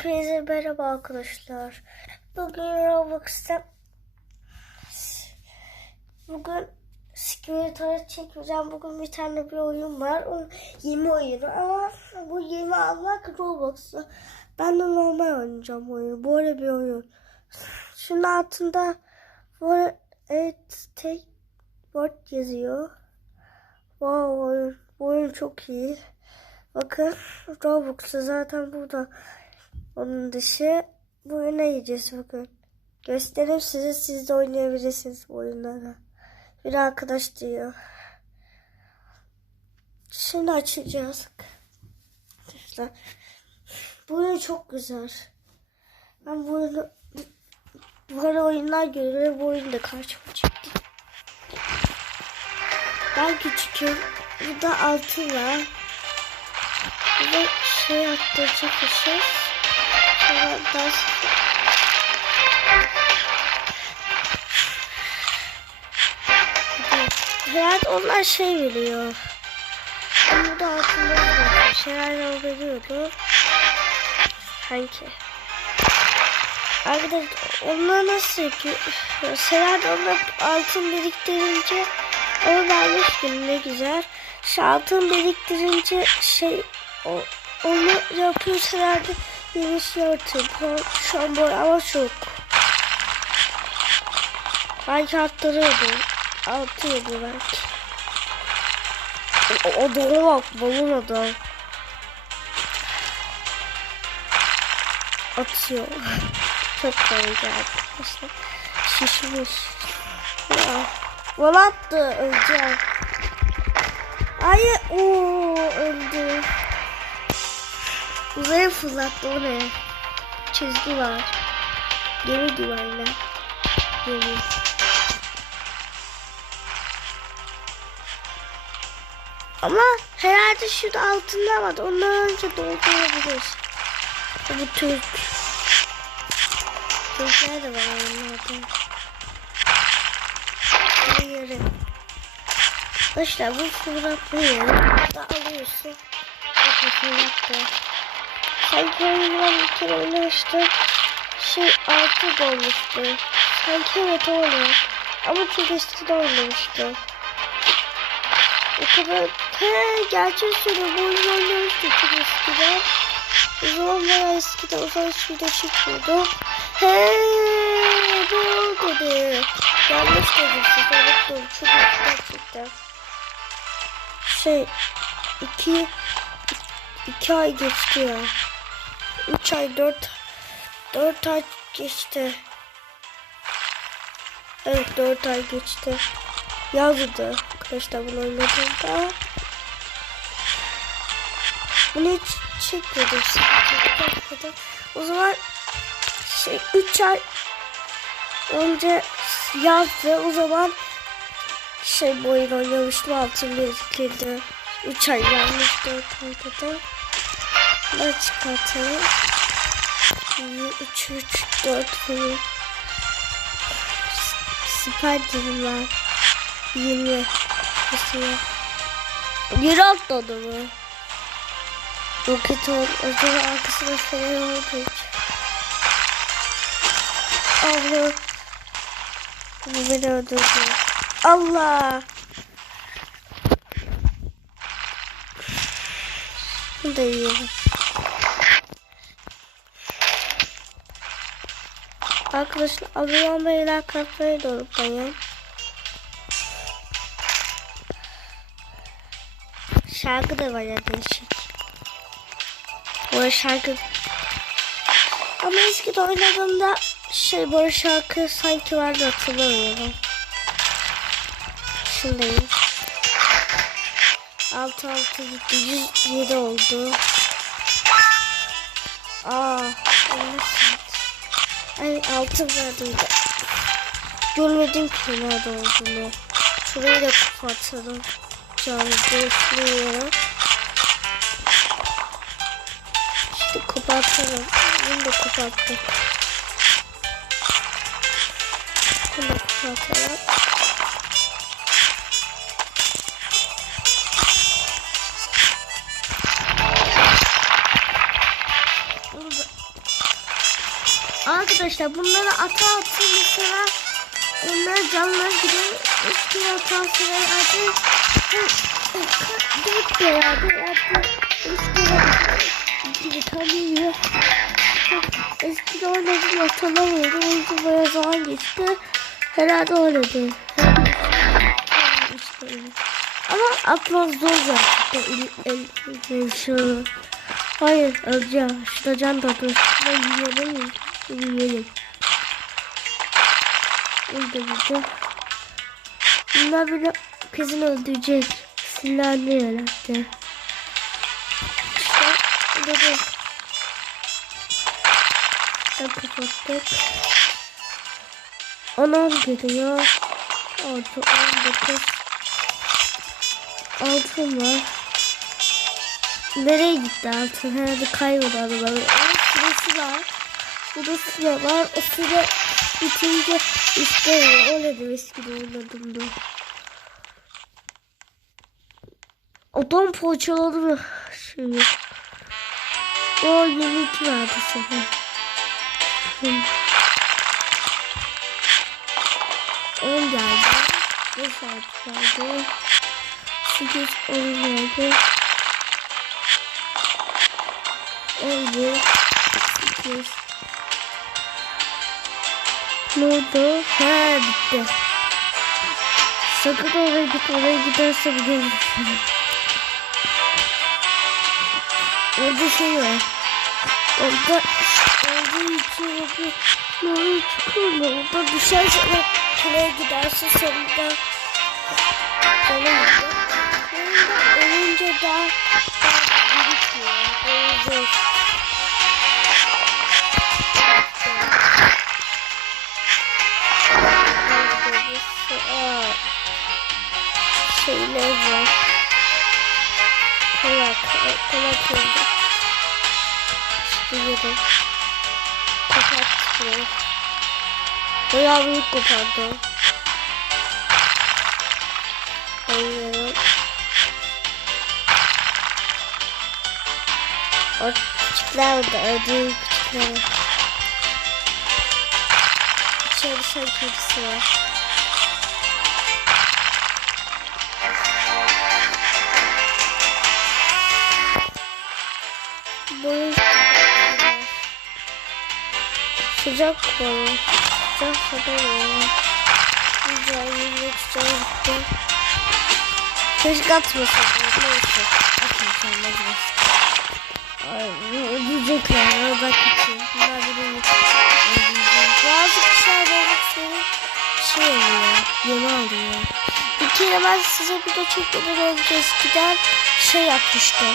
Hepinize merhaba arkadaşlar. Bugün Roblox'ta Bugün Skeletor'ı çekmeyeceğim. Bugün bir tane bir oyun var. O yeni oyunu ama bu yeni almak Roblox'ta. Ben de normal oynayacağım oyunu. Böyle bir oyun. Şunun altında for it take what yazıyor. Wow oyun. Bu oyun çok iyi. Bakın Roblox'ta zaten burada. Onun dışı bu oyuna yiyeceğiz bakın. Göstereyim size siz de oynayabilirsiniz bu oyunları. Bir arkadaş diyor. Şimdi açacağız. Arkadaşlar. Bu oyun çok güzel. Ben bu oyunu böyle oyunlar görüyorum. Bu oyunu da karşıma çıktı. Ben küçüküm. Burada altı var. Burada şey attı çekişiz. Sonra ders Herhalde onlar şey biliyor. Ben burada altında biliyorum. Şeyler oluyordu. Sanki. Arkadaşlar onlar nasıl yapıyor? Herhalde onlar altın biriktirince onu vermiştim ne güzel. Şu altın biriktirince şey o, onu yapıyorsa herhalde yeni an böyle ama çok. Belki arttırıyordu. Artıyordu belki. O, o da bak balon adam. Atıyor. Çok böyle geldi arkadaşlar. Şişmiş. Ya. Bal attı. Öleceğim. Ay ooo öldü. Uzaya fırlattı o ne? Çizgi var. Gemi duvarla. Gemi. Ama herhalde şurada altında var. Ondan önce doldurabilir. Bu Türk. Türkler de var onlarda. Hayır. Arkadaşlar bu fırlatmayı da alıyorsun. Bakın fırlattı. Sanki kere oynamıştım. Şey altı dolmuştu. Sanki evet öyle. Ama çok eskiden oynamıştım. O kadar he gerçek söylüyorum bu oyunu oynamıştım çok eskiden. O zaman bayağı eskiden zaman şurada çıkıyordu. He bu dedi. Yanlış dedim size unuttum. Çok gerçekten. Şey iki iki ay geçti ya. Üç ay dört dört ay geçti. Evet dört ay geçti. Yazdı arkadaşlar bunu oynadığımda. Bunu hiç çekmedim. O zaman şey 3 ay önce yazdı. O zaman şey bu oyunu oynamıştım altın birikirdi. 3 ay yanlış 4 ayda da. Ben çıkartalım. 3 3 4 böyle. Spiderman var. 20 mesela. Yeri atladı mı? Roket ol. Zaman arkasına falan oldu. Allah. Bu beni öldürdü. Allah. Bu da iyi. Arkadaşlar abone olmayı, like atmayı da unutmayın. Şarkı da var ya değişik. Bu şarkı ama eskiden oynadığımda şey böyle şarkı sanki vardı hatırlamıyorum. Şundayım. 6 6 gitti 107 oldu. Aa, Ay altın neredeydi? Görmedim ki nerede olduğunu. Şurayı da kapatalım. Canlı gösteriyorum. İşte kapatalım. Bunu da kapattık. Bunu da kapatalım. Arkadaşlar bunları ata atı mesela onlar canlar gider. Üstüne atan sırayı atı. Dört beraber attı. Üstüne gibi tanıyor. Eskiden oynadım hatırlamıyorum. O yüzden bayağı zaman geçti. Herhalde öyle. Ama atmaz zor gerçekten. El, el, el. Hayır öleceğim. Şurada can da dur. Ben yiyelim. Yiyelim. Öldüreceğim. Bunlar bile kızını öldürecek. Silahlı herhalde. İşte dur. Ben kapattık. 10 geliyor. 6, 19. Altın var. Nereye gitti altın? Herhalde kayboldu arabaları. Ama süresi var. Burada süre var. O süre bitince istemiyor. Öyle de eskiden oynadığımda. Adam poğaçaladı mı? Şimdi. O yemek verdi sana. 10 geldi. 5 saat geldi. 8 10 geldi. 11 8 Ne oldu? Ha bitti. Sakın oraya git oraya giderse biliyorum. Orada şey var. Orada orada içi bakıyor. Ne çıkıyor mu? Orada düşerse ve kaleye giderse sonunda. Sonunda ölünce daha kola, kola koydu. İşte yedim. Kapat burayı. Bayağı büyük kopardı. Koyuyorum. O küçükler orada öldüğüm küçükler. İçeride sen kedisi var. Boyu sıcak bana. Sıcak var. Güzel yine sıcak. Keşke atmasaydım. Neyse. Atmayacağım vazgeçtim. Ay ödeyecekler. Orada küçük. Bunlar benim ödeyeceğim. Bazı kişiler böyle şey oluyor. Yeni alıyor. Bir kere ben size bir de çekmeden önce eskiden şey yapmıştım.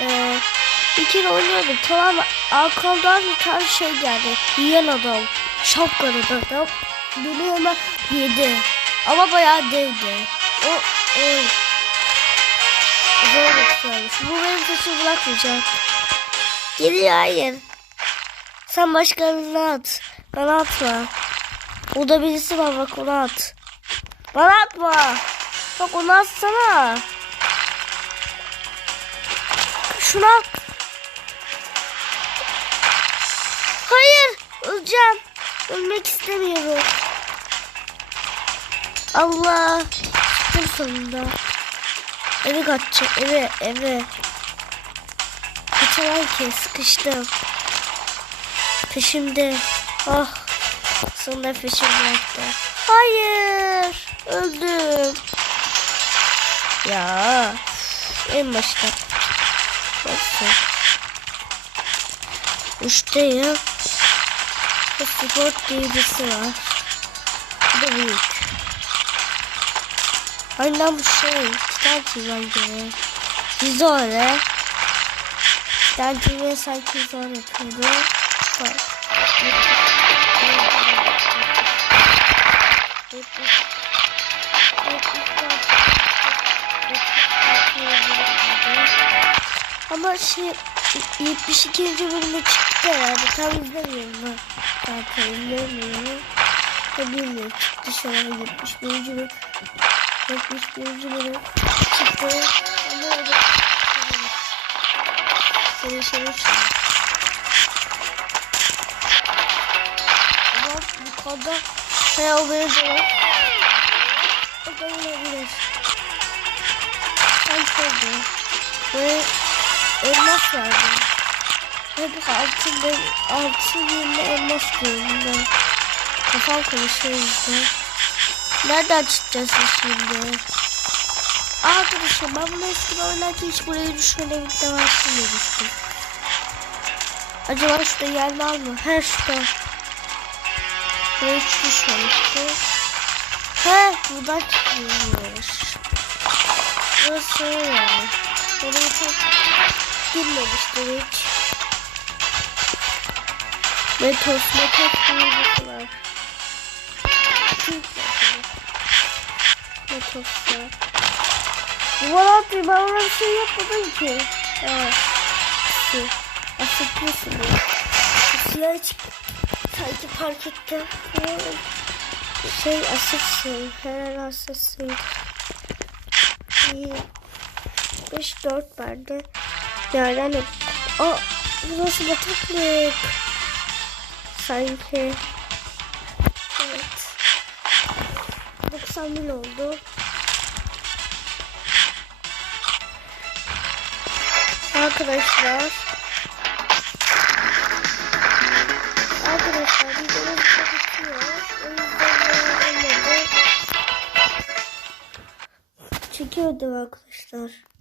Eee bir kere oynuyordum tamam mı? Arkamdan bir tane şey geldi. Yiyen adam. Şapkalı adam. Beni hemen yedi. Ama bayağı devdi. O, o. Zor tutuyormuş. Bu benim saçımı bırakmayacak. Geliyor hayır. Sen başkalarına at. Bana atma. Burada birisi var bak ona at. Bana atma. Bak onu atsana. Şuna at. Öleceğim. Ölmek istemiyorum. Allah. Çıktım sonunda. Eve kaçacağım. Eve eve. Kaçamam ki. Sıkıştım. Peşimde. Ah. Sonunda peşim bıraktı. Hayır. Öldüm. Ya. En başta. Nasıl? Üçteyim. Bu sport diye birisi var. Bu da büyük. Aynen bu şey. Titan TV gibi. Biz de öyle. Titan TV sanki zor yapıyordu. Bak. Ama şey 72. bölüme çıktı herhalde. Tam izlemiyorum ben. Zaten izlemiyorum. Da bilmiyorum. Çıktı şu an 71. bölüm. 71. bölüm çıktı. Ama o da Seni şey O da şey olabilir de. O da olabilir. Ben şöyle. Ve elmas verdim. Hep altın ben altın yerine elmas diyorum ben. Kafam karışıyor işte. Nereden çıkacağız şimdi? Arkadaşlar ben bunu eskiden oynarken hiç buraya düşmeden ilk defa düşünmemiştim. Acaba şurada yer var mı? Her şurada. Buraya hiç düşmemişti. He buradan çıkıyormuş. Burası yani. Girmemiştir hiç. Metos, metos büyücüsü var. Türk yapıyor. Metoslar. Duvar atayım ben ona bir şey yapmadım ki. Evet. Su bu. Sular çık. Sanki fark ettim. Şey asit su. Her asit su. İyi. 5 4 verdi. Yerden de... Aa, burası bataklık. Sanki. Evet. 90 bin oldu. Arkadaşlar. Arkadaşlar videomuz da bitiyor. O yüzden de olmadı. Çekiyordum arkadaşlar.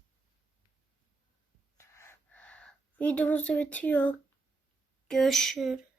Videomuz da bitiyor. Görüşürüz.